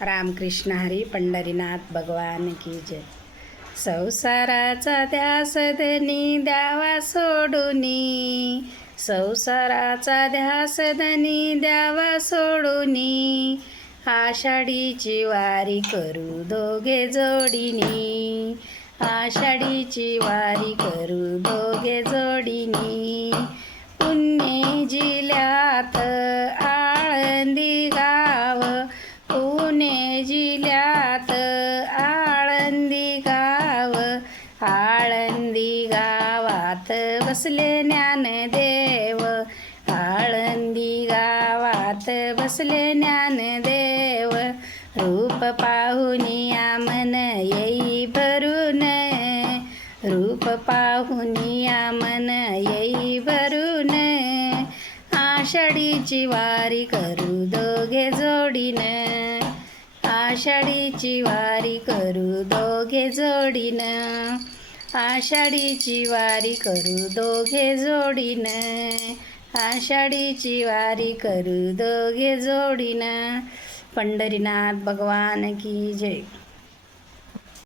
रामकृष्ण हरी पंढरीनाथ भगवान की जय. संसाराचा ध्यास धनी द्यावा सोडूनी, संसाराचा ध्यास धनी द्यावा सोडूनी, आषाढीची वारी करू दोघे जोडीनी, आषाढीची वारी करू दोघे जोडीनी. पुणे जिल्ह्यात आळंदी गाव, पुणे जिल्ह्यात आळंदी गाव, आळंदी गावात बसले ज्ञानदेव, आळंदी गावात बसले ज्ञानदेव. रूप पाहुनिया मन येई भरून, रूप पाहुनिया मन येई भरून, आषाढीची वारी करू दोघे जोडीनं, आषाढीची वारी करू दोघे जोडीनं, आषाढीची वारी करू दोघे जोडीनं, आषाढीची वारी करू दोघे जोडीनं. पंढरीनाथ भगवान की जय.